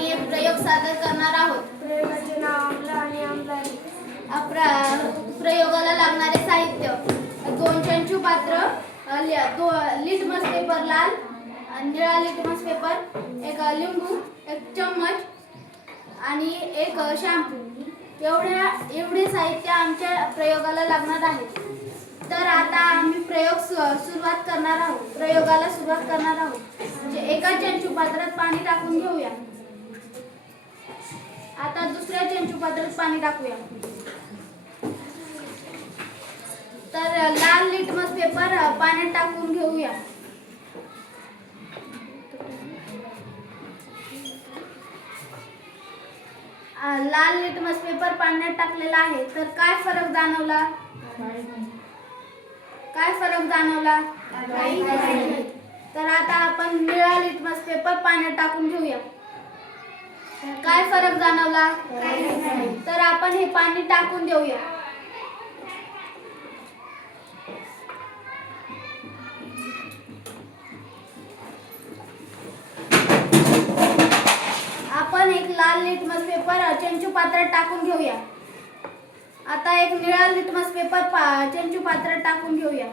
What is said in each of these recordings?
आम्ही एक प्रयोग सादर करणार आहोत. प्रयोगाचे नाव आम्ल आणि आम्लारी. प्रयोगाला लागणारे साहित्य 2 चंचू पात्र, लिटमस पेपर लाल, निळा लिटमस पेपर, 1 लिंबू, 1 चम्मच आणि 1 शॅम्पू. एवढे साहित्य आमच्या प्रयोगाला लागणार आहे. तर आता आम्ही सुरुवात करणार आहोत. प्रयोगाला सुरुवात करणार आहोत. म्हणजे 1 चंचू पात्रात पाणी टाकून घेऊया. आता दुसऱ्या चंचू पात्रात पाणी टाकूया. तर लाल लिटमस पेपर पाण्यात टाकून घेऊया. लाल लिटमस पेपर पाण्यात टाकलेला आहे. तर काय फरक जाणवला? काय फरक जाणवला? तर आता आपण निळा लिटमस पेपर पाण्यात टाकून घेऊया. काय फरक जाणवला? तर आपण हे पाणी टाकून देऊया. आपण 1 लाल लिटमस पेपर चंचू पात्रात टाकून घेऊया. आता 1 निळा लिटमस पेपर चंचू पात्रात टाकून घेऊया.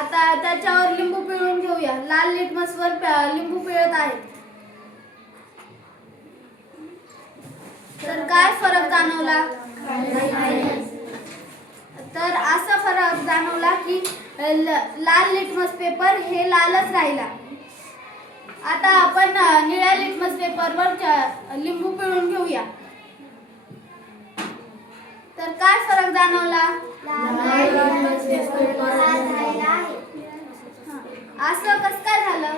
आता त्याच्यावर लिंबू पिळून घेऊया. लाल लिटमसवर लिंबू पिळत आहे. तर काय फरक जाणवला? तर असा फरक जाणवला की लाल लिटमस पेपर हे लालच राहिला. आता आपण निळ्या लिटमस पेपरवर लिंबू पिळून घेऊया. तर काय फरक जाणवला? असं कसं काय झालं?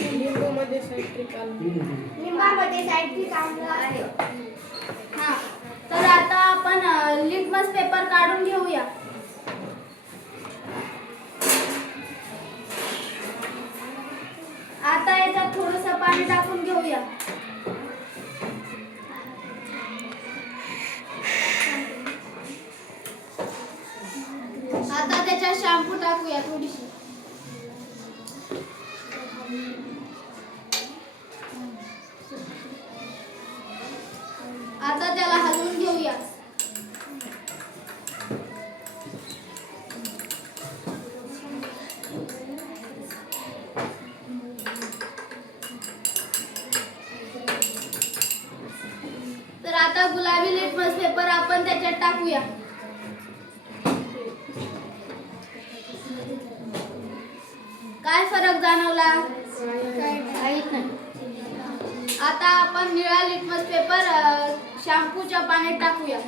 लिंबूमध्ये सायट्रिक आम्ल आहे. हां, तर आता आपण लिटमस पेपर काढून घेऊया. आता याच्यात थोडंसं पाणी टाकून घेऊया. आता त्याच्यात शॅम्पू टाकूया थोडीशी. आता त्याला हलवून घेऊया. तर आता गुलाबी लिटमस पेपर आपण त्याच्यात टाकूया. काय फरक जाणवला? काहीच नाही. आता आपण निळा लिटमस पेपर शॅम्पूच्या पाण्यात टाकूया.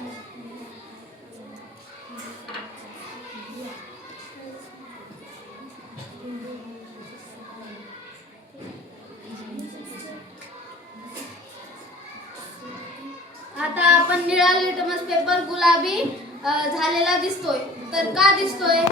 आता आपण निळा लिटमस पेपर गुलाबी झालेला दिसतोय. तर का दिसतोय?